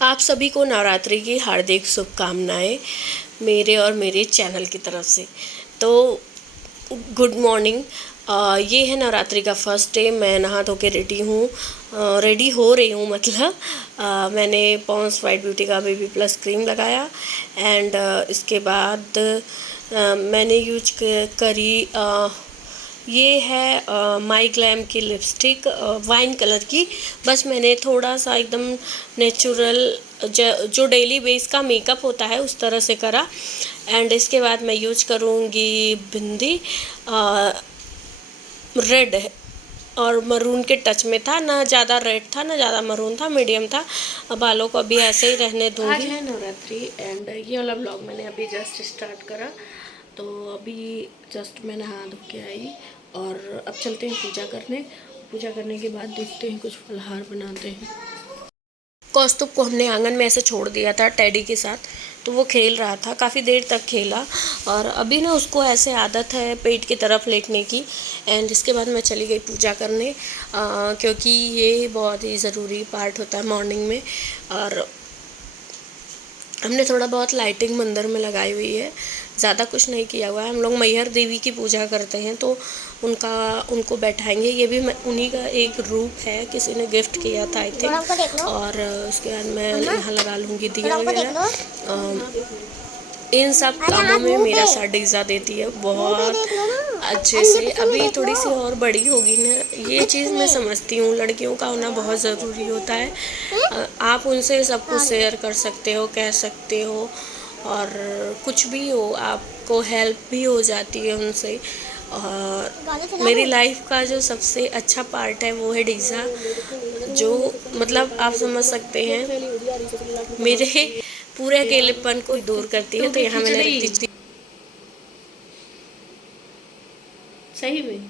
आप सभी को नवरात्रि की हार्दिक शुभकामनाएं मेरे और मेरे चैनल की तरफ से। तो गुड मॉर्निंग। ये है नवरात्रि का फर्स्ट डे। मैं नहा धो के रेडी हो रही हूँ मतलब मैंने पॉन्ड्स वाइट ब्यूटी का बेबी प्लस क्रीम लगाया एंड इसके बाद मैंने यूज करी ये है माई ग्लैम की लिपस्टिक वाइन कलर की। बस मैंने थोड़ा सा एकदम नेचुरल जो डेली बेस का मेकअप होता है उस तरह से करा। एंड इसके बाद मैं यूज करूँगी बिंदी रेड है और मरून के टच में था, ना ज़्यादा रेड था ना ज़्यादा मरून था, मीडियम था। बालों को अभी ऐसे ही रहने दूँगी। आज है नवरात्रि एंड ये वाला ब्लॉग मैंने अभी जस्ट स्टार्ट करा। तो अभी जस्ट मैं नहा धो के आई और अब चलते हैं पूजा करने। पूजा करने के बाद देखते हैं कुछ फलहार बनाते हैं। कौस्तुभ को हमने आंगन में ऐसे छोड़ दिया था टेडी के साथ, तो वो खेल रहा था, काफ़ी देर तक खेला और अभी ना उसको ऐसे आदत है पेट की तरफ लेटने की। एंड इसके बाद मैं चली गई पूजा करने क्योंकि ये बहुत ही ज़रूरी पार्ट होता है मॉर्निंग में। और हमने थोड़ा बहुत लाइटिंग मंदिर में लगाई हुई है, ज़्यादा कुछ नहीं किया हुआ है। हम लोग मैहर देवी की पूजा करते हैं तो उनको बैठाएंगे। ये भी उन्हीं का एक रूप है, किसी ने गिफ्ट किया था आई थिंक। और उसके बाद मैं यहाँ लगा लूँगी दिया वगैरह। इन सब कामों में मेरा साथ डीजा देती है बहुत अच्छे से। अभी थोड़ी सी और बड़ी होगी ना, ये चीज़ मैं समझती हूँ, लड़कियों का होना बहुत ज़रूरी होता है। आप उनसे सब कुछ शेयर कर सकते हो, कह सकते हो और कुछ भी हो, आपको हेल्प भी हो जाती है उनसे। और मेरी लाइफ का जो सबसे अच्छा पार्ट है वो है डीजा, जो मतलब आप समझ सकते हैं मेरे पूरे अकेलेपन को दूर करती है। तो यहाँ मैंने रख दी सही में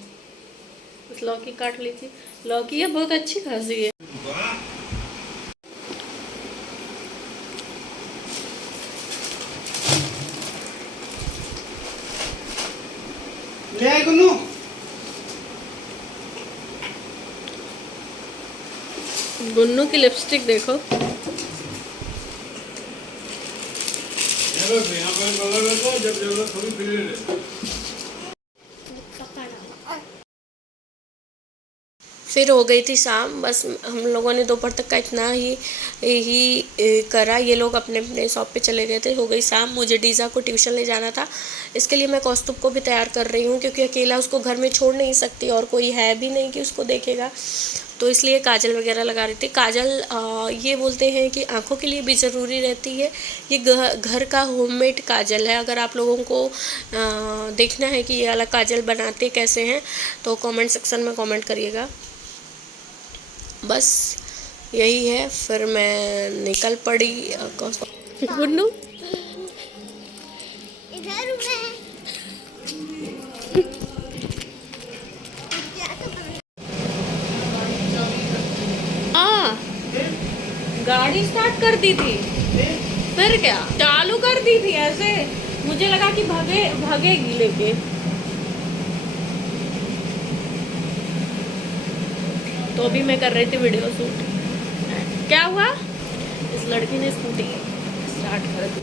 उस लौकी काट ली थी। लौकी है बहुत अच्छी खासी है। गुन्नू की लिपस्टिक देखो। फिर हो गई थी शाम। बस हम लोगों ने दोपहर तक का इतना ही करा। ये लोग अपने अपने शॉप पे चले गए थे। हो गई शाम। मुझे डीजा को ट्यूशन ले जाना था, इसके लिए मैं कौस्तुभ को भी तैयार कर रही हूँ क्योंकि अकेला उसको घर में छोड़ नहीं सकती और कोई है भी नहीं कि उसको देखेगा। तो इसलिए काजल वगैरह लगा रही थी। काजल ये बोलते हैं कि आँखों के लिए भी ज़रूरी रहती है। ये घर का होममेड काजल है। अगर आप लोगों को देखना है कि ये वाला काजल बनाते कैसे हैं तो कमेंट सेक्शन में कमेंट करिएगा। बस यही है। फिर मैं निकल पड़ी। गुन्नू गाड़ी स्टार्ट कर दी थी, फिर क्या चालू कर दी थी ऐसे, मुझे लगा कि भागेगी लेके। तो अभी मैं कर रही थी वीडियो शूट। क्या हुआ, इस लड़की ने स्कूटी स्टार्ट कर दी।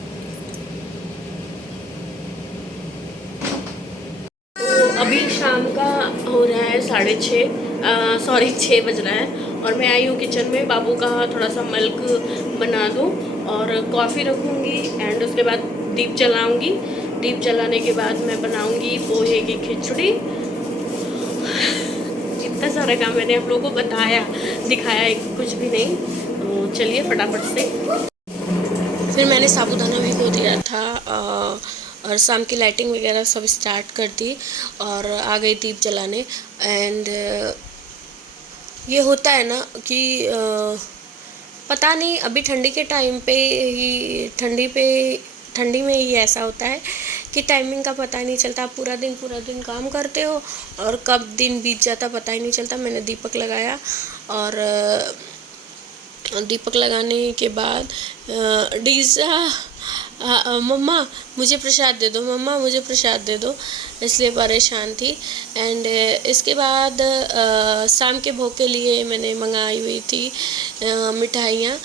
तो अभी शाम का हो रहा है 6:30 बज रहा है और मैं आई हूँ किचन में। बाबू का थोड़ा सा मिल्क बना दूँ और कॉफ़ी रखूँगी एंड उसके बाद दीप जलाऊँगी। दीप जलाने के बाद मैं बनाऊँगी पोहे की खिचड़ी। इतना सारा काम मैंने आप लोगों को बताया दिखाया कुछ भी नहीं। तो चलिए फटाफट से। फिर मैंने साबूदाना भिगो दिया था और शाम की लाइटिंग वगैरह सब स्टार्ट कर दी और आ गई दीप जलाने। एंड ये होता है ना कि पता नहीं, अभी ठंडी के टाइम पे ही ठंडी में ही ऐसा होता है कि टाइमिंग का पता ही नहीं चलता। आप पूरा दिन काम करते हो और कब दिन बीत जाता पता ही नहीं चलता। मैंने दीपक लगाया और दीपक लगाने के बाद डीजा मम्मा मुझे प्रसाद दे दो, मम्मा मुझे प्रसाद दे दो, इसलिए परेशान थी। एंड इसके बाद शाम के भोग के लिए मैंने मंगाई हुई थी मिठाइयाँ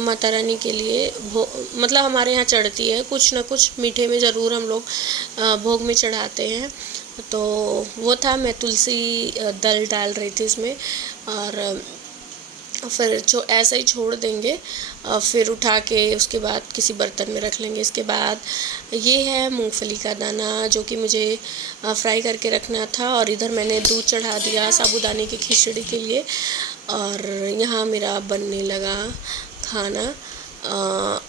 माता रानी के लिए। मतलब हमारे यहाँ चढ़ती है, कुछ ना कुछ मीठे में ज़रूर हम लोग भोग में चढ़ाते हैं। तो वो था, मैं तुलसी दल डाल रही थी इसमें, और फिर जो ऐसा ही छोड़ देंगे, फिर उठा के उसके बाद किसी बर्तन में रख लेंगे। इसके बाद ये है मूंगफली का दाना जो कि मुझे फ्राई करके रखना था, और इधर मैंने दूध चढ़ा दिया साबूदाने की खिचड़ी के लिए। और यहाँ मेरा बनने लगा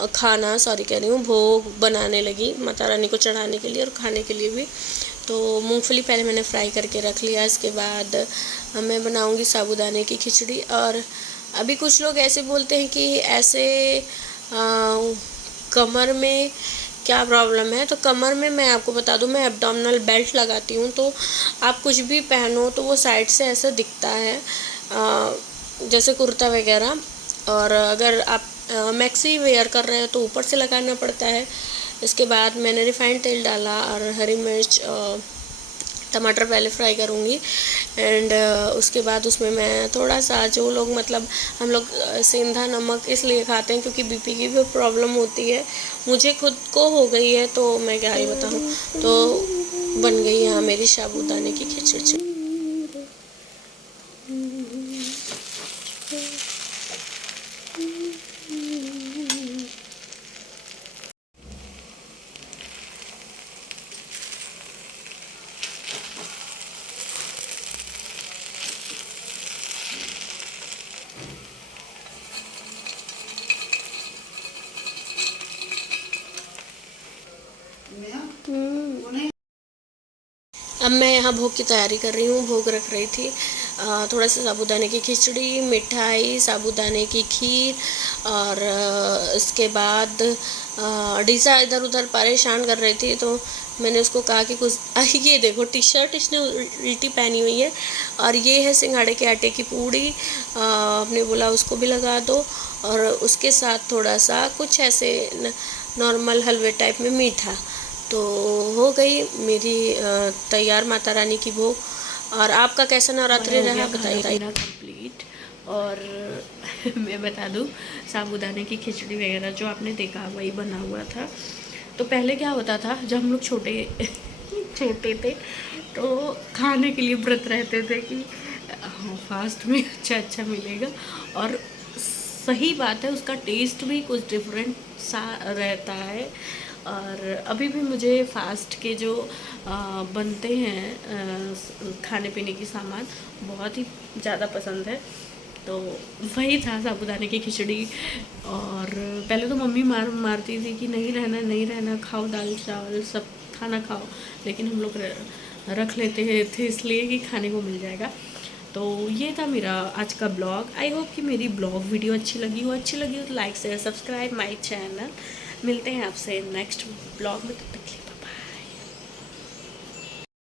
खाना सॉरी कह रही हूँ, भोग बनाने लगी माता रानी को चढ़ाने के लिए और खाने के लिए भी। तो मूंगफली पहले मैंने फ्राई करके रख लिया। इसके बाद मैं बनाऊंगी साबूदाने की खिचड़ी। और अभी कुछ लोग ऐसे बोलते हैं कि ऐसे कमर में क्या प्रॉब्लम है, तो कमर में मैं आपको बता दूं, मैं एब्डोमिनल बेल्ट लगाती हूँ, तो आप कुछ भी पहनो तो वो साइड से ऐसा दिखता है जैसे कुर्ता वगैरह। और अगर आप मैक्सी वेयर कर रहे हो तो ऊपर से लगाना पड़ता है। इसके बाद मैंने रिफाइंड तेल डाला और हरी मिर्च टमाटर पहले फ्राई करूँगी। एंड उसके बाद उसमें मैं थोड़ा सा, जो लोग मतलब हम लोग सेंधा नमक इसलिए खाते हैं क्योंकि बीपी की भी प्रॉब्लम होती है, मुझे खुद को हो गई है, तो मैं क्या ही बताऊँ। तो बन गई यहाँ मेरी साबूदाने की खिचड़ी। अब मैं यहाँ भोग की तैयारी कर रही हूँ, भोग रख रही थी। थोड़ा सा साबूदाने की खिचड़ी, मिठाई, साबूदाने की खीर, और इसके बाद डीसा इधर उधर परेशान कर रही थी, तो मैंने उसको कहा कि कुछ ये देखो टी शर्ट इसने उल्टी पहनी हुई है, और ये है सिंघाड़े के आटे की पूड़ी। आपने बोला उसको भी लगा दो, और उसके साथ थोड़ा सा कुछ ऐसे नॉर्मल हलवे टाइप में मीठा। तो हो गई मेरी तैयार माता रानी की भोग। और आपका कैसा नवरात्रि रहा बताइए। कंप्लीट। और मैं बता दूँ, साबूदाने की खिचड़ी वगैरह जो आपने देखा वही बना हुआ था। तो पहले क्या होता था, जब हम लोग छोटे थे तो खाने के लिए व्रत रहते थे कि फास्ट में अच्छा मिलेगा। और सही बात है, उसका टेस्ट भी कुछ डिफरेंट सा रहता है। और अभी भी मुझे फास्ट के जो बनते हैं खाने पीने की सामान बहुत ही ज़्यादा पसंद है। तो वही था साबूदाने की खिचड़ी। और पहले तो मम्मी मारती थी कि नहीं रहना, खाओ दाल चावल सब खाना खाओ, लेकिन हम लोग रख लेते थे इसलिए कि खाने को मिल जाएगा। तो ये था मेरा आज का ब्लॉग। आई होप कि मेरी ब्लॉग वीडियो अच्छी लगी हो तो like share subscribe my channel. मिलते हैं आपसे नेक्स्ट ब्लॉग में, तब तक